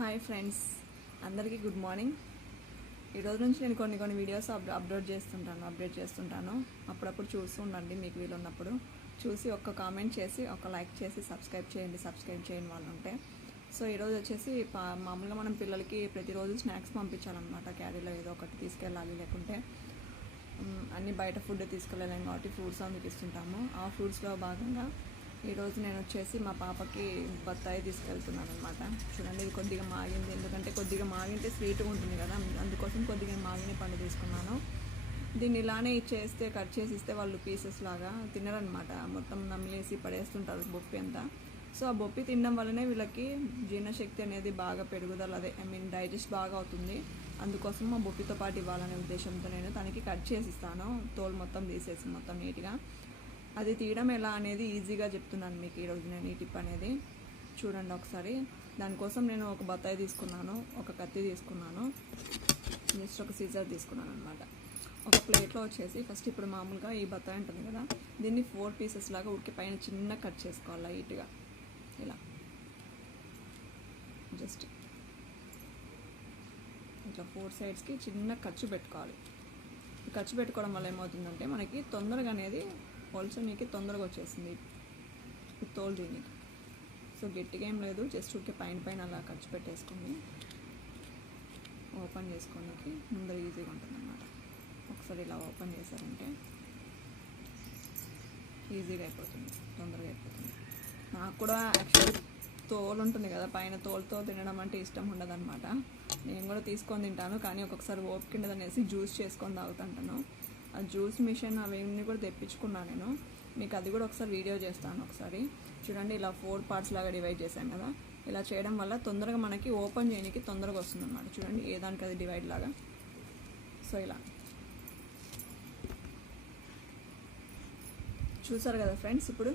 Hi friends, అందరికీ good morning. ఈరోజు నుంచి నేను కొన్ని వీడియోస్ అప్డేట్ చేస్తుంటాను. అప్పుడప్పుడు చూస్తూ ఉండండి, మీకు వీలు ఉన్నప్పుడు చూసి ఒక్క కామెంట్ చేసి ఒక లైక్ చేసి సబ్స్క్రైబ్ చేయని వాళ్ళు ఉంటే. సో ఈరోజు వచ్చేసి మామూలుగా మనం పిల్లలకి ప్రతిరోజు స్నాక్స్ పంపించాలన్నమాట. క్యారీలో ఏదో ఒకటి తీసుకెళ్ళాలి, లేకుంటే అన్ని బయట ఫుడ్ తీసుకెళ్ళలేము కాబట్టి ఫ్రూట్స్ అందుకు ఇస్తుంటాము. ఆ ఫ్రూట్స్లో భాగంగా ఈరోజు నేను వచ్చేసి మా పాపకి బత్తాయి తీసుకెళ్తున్నాను అనమాట. చూడండి, ఇది కొద్దిగా మాగింది, ఎందుకంటే కొద్దిగా మాగింటే స్వీట్గా ఉంటుంది కదా, అందుకోసం కొద్దిగా మాగిన పండు తీసుకున్నాను. దీన్ని ఇలానే ఇచ్చేస్తే, కట్ చేసి ఇస్తే వాళ్ళు పీసెస్ లాగా తినరనమాట, మొత్తం నమిలేసి పడేస్తుంటారు బొప్పి అంతా. సో ఆ బొప్పి తినడం వల్లనే వీళ్ళకి జీర్ణశక్తి అనేది బాగా పెరుగుదల, డైజెస్ట్ బాగా అవుతుంది. అందుకోసం మా బొప్పితో పాటు ఇవ్వాలనే ఉద్దేశంతో నేను తనకి కట్ చేసి ఇస్తాను, తోలు మొత్తం తీసేసి మొత్తం నీట్గా. అది తీయడం ఎలా అనేది ఈజీగా చెప్తున్నాను మీకు ఈరోజు నేను ఈ టిప్ అనేది. చూడండి ఒకసారి. దానికోసం నేను ఒక బత్తాయి తీసుకున్నాను, ఒక కత్తి తీసుకున్నాను, నెక్స్ట్ ఒక సీజర్ తీసుకున్నాను అనమాట. ఒక ప్లేట్లో వచ్చేసి ఫస్ట్ ఇప్పుడు మామూలుగా ఈ బత్తాయి ఉంటుంది కదా, దీన్ని 4 పీసెస్ లాగా ఉడికి పైన చిన్న కట్ చేసుకోవాలి లైట్గా ఇలా. జస్ట్ ఇట్లా 4 సైడ్స్కి చిన్న ఖర్చు పెట్టుకోవాలి. ఈ ఖర్చు పెట్టుకోవడం వల్ల ఏమవుతుందంటే మనకి తొందరగా అనేది మీకు తొందరగా వచ్చేసింది ఈ తోలు దీనికి. సో గట్టిగా ఏం లేదు, జస్ట్ ఊరికే పైన అలా ఖర్చు పెట్టేసుకొని ఓపెన్ చేసుకోవడానికి ముందర ఈజీగా ఉంటుంది అన్నమాట. ఒకసారి ఇలా ఓపెన్ చేశారంటే ఈజీగా అయిపోతుంది, తొందరగా అయిపోతుంది. నాకు కూడా యాక్చువల్లీ తోలు ఉంటుంది కదా, పైన తోలుతో తినడం అంటే ఇష్టం ఉండదు అనమాట. నేను కూడా తీసుకొని తింటాను, కానీ ఒక్కొక్కసారి ఓపిక ఉండదు అనేసి జ్యూస్ చేసుకొని తాగుతుంటాను. ఆ జ్యూస్ మిషన్ అవన్నీ కూడా తెప్పించుకున్నాను నేను, మీకు అది కూడా ఒకసారి వీడియో చేస్తాను. ఒకసారి చూడండి, ఇలా 4 పార్ట్స్ లాగా డివైడ్ చేశాను కదా, ఇలా చేయడం వల్ల తొందరగా మనకి ఓపెన్ చేయడానికి తొందరగా వస్తుంది అనమాట. చూడండి, ఏదానికి అది డివైడ్ లాగా. సో ఇలా చూసారు కదా ఫ్రెండ్స్. ఇప్పుడు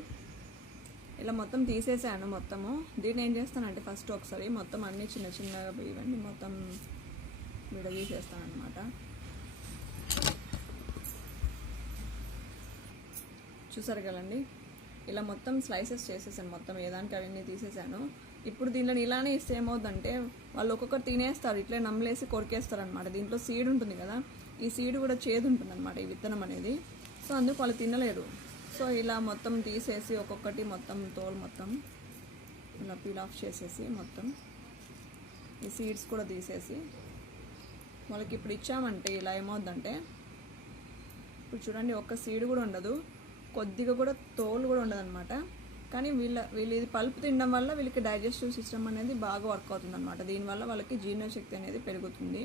ఇలా మొత్తం తీసేసాను మొత్తము. దీన్ని ఏం చేస్తానంటే ఫస్ట్ ఒకసారి మొత్తం అన్నీ చిన్నగా ఇవన్నీ మొత్తం విడదీసేస్తాను అనమాట. చూసారు కదండి, ఇలా మొత్తం స్లైసెస్ చేసేసాను, మొత్తం ఏదానికి అవన్నీ తీసేసాను. ఇప్పుడు దీనిలో ఇలానే ఇస్తే ఏమవుతుందంటే వాళ్ళు ఒక్కొక్కరు తినేస్తారు, ఇట్లే నమ్మలేసి కొరికేస్తారు అనమాట. దీంట్లో సీడ్ ఉంటుంది కదా, ఈ సీడ్ కూడా చేదు ఉంటుంది అనమాట, ఈ విత్తనం అనేది. సో అందుకు వాళ్ళు తినలేరు. సో ఇలా మొత్తం తీసేసి ఒక్కొక్కటి మొత్తం తోలు మొత్తం ఇలా పీల్ ఆఫ్ చేసేసి మొత్తం ఈ సీడ్స్ కూడా తీసేసి వాళ్ళకి ఇప్పుడు ఇచ్చామంటే ఇలా ఏమవుతుందంటే, ఇప్పుడు చూడండి ఒక్క సీడ్ కూడా ఉండదు, కొద్దిగా కూడా తోలు కూడా ఉండదు అనమాట. కానీ వీళ్ళు ఇది పల్ప్ తినడం వల్ల వీళ్ళకి డైజెస్టివ్ సిస్టమ్ అనేది బాగా వర్క్ అవుతుంది అనమాట. దీనివల్ల వాళ్ళకి జీర్ణశక్తి అనేది పెరుగుతుంది.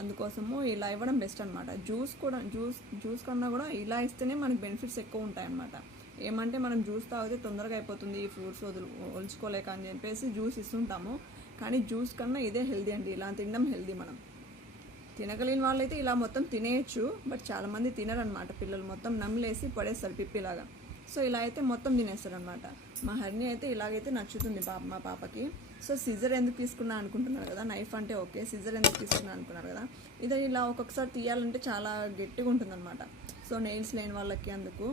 అందుకోసము ఇలా ఇవ్వడం బెస్ట్ అనమాట. జ్యూస్ కన్నా కూడా ఇలా ఇస్తేనే మనకి బెనిఫిట్స్ ఎక్కువ ఉంటాయి అన్నమాట. ఏమంటే మనం జ్యూస్ తాగితే తొందరగా అయిపోతుంది, ఈ ఫ్రూట్స్ ఒలుచుకోలేక అని చెప్పేసి జ్యూస్ ఇస్తుంటాము. కానీ జ్యూస్ కన్నా ఇదే హెల్దీ అండి, ఇలా తినడం హెల్దీ. మనం తినగలిగిన వాళ్ళైతే ఇలా మొత్తం తినేయచ్చు, బట్ చాలామంది తినరనమాట. పిల్లలు మొత్తం నమ్మిలేసి పడేస్తారు పిప్పిలాగా. సో ఇలా అయితే మొత్తం తినేస్తారు అనమాట. మా హర్ని అయితే ఇలాగైతే నచ్చుతుంది మా పాపకి. సో సిజర్ ఎందుకు తీసుకున్నా అనుకుంటున్నారు కదా, నైఫ్ అంటే ఓకే, సిజర్ ఎందుకు తీసుకున్నా అనుకున్నారు కదా. ఇది ఇలా ఒక్కొక్కసారి తీయాలంటే చాలా గట్టిగా ఉంటుందన్నమాట. సో నెయిల్స్ లేని వాళ్ళకి అందుకు.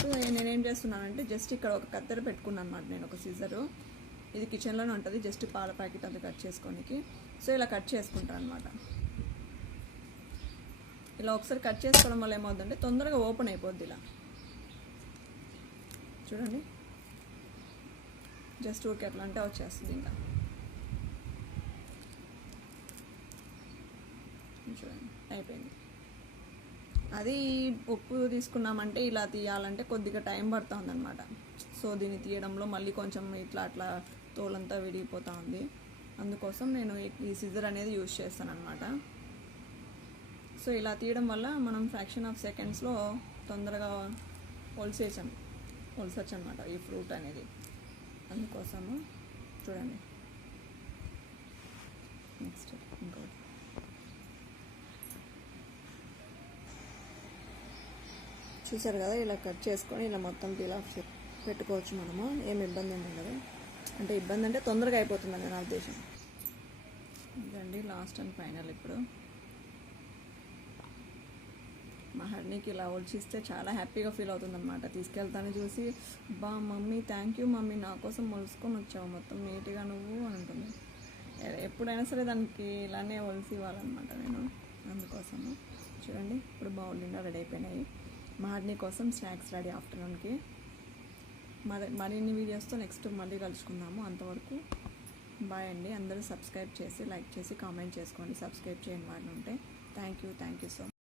సో నేనేం చేస్తున్నానంటే జస్ట్ ఇక్కడ ఒక కత్తెర పెట్టుకున్నాను అనమాట, నేను ఒక సిజరు. ఇది కిచెన్లోనే ఉంటుంది, జస్ట్ పాల ప్యాకెట్ అంతా కట్ చేసుకోనికి. సో ఇలా కట్ చేసుకుంటాను అనమాట. ఇలా ఒకసారి కట్ చేసుకోవడం వల్ల ఏమవుతుందంటే తొందరగా ఓపెన్ అయిపోద్ది. ఇలా చూడండి, జస్ట్ ఊరికే ఎట్లా అంటే వచ్చేస్తుంది. ఇంకా చూడండి అయిపోయింది. అది ఉప్పు తీసుకున్నామంటే ఇలా తీయాలంటే కొద్దిగా టైం పడుతుంది అనమాట. సో దీన్ని తీయడంలో మళ్ళీ కొంచెం ఇట్లా అట్లా తోలంతా విడిగిపోతూ ఉంది. అందుకోసం నేను ఈ సిజర్ అనేది యూజ్ చేస్తాను అనమాట. సో ఇలా తీయడం వల్ల మనం ఫ్రాక్షన్ ఆఫ్ సెకండ్స్లో తొందరగా ఒలిసొచ్చు అనమాట ఈ ఫ్రూట్ అనేది. అందుకోసము చూడండి. నెక్స్ట్ ఇంకోటి చూసారు కదా, ఇలా కట్ చేసుకొని ఇలా మొత్తం పీల్ ఆఫ్ పెట్టుకోవచ్చు మనము. ఏం ఇబ్బంది ఉండదు, అంటే ఇబ్బంది అంటే తొందరగా అయిపోతుందని నా ఉద్దేశం. ఇదండి లాస్ట్ అండ్ ఫైనల్. ఇప్పుడు మా హర్నీకి ఇలా ఒలిచిస్తే చాలా హ్యాపీగా ఫీల్ అవుతుంది అనమాట. తీసుకెళ్తాను చూసి, మమ్మీ థ్యాంక్ యూ మమ్మీ, నా కోసం మొలుసుకొని వచ్చావు మొత్తం నీట్గా నువ్వు అని ఉంటుంది. ఎప్పుడైనా సరే దానికి ఇలానే ఒలిసి ఇవ్వాలన్నమాట నేను, అందుకోసము. చూడండి ఇప్పుడు బౌల్ నిండా రెడీ అయిపోయినాయి. మహర్ని కోసం స్నాక్స్ రెడీ ఆఫ్టర్నూన్కి. మరిన్ని వీడియోస్తో నెక్స్ట్ మళ్ళీ కలుసుకుందాము. అంతవరకు బాయ్ అండి. అందరూ సబ్స్క్రైబ్ చేసి లైక్ చేసి కామెంట్ చేసుకోండి, సబ్స్క్రైబ్ చేయని వాళ్ళు ఉంటే. Thank you so much.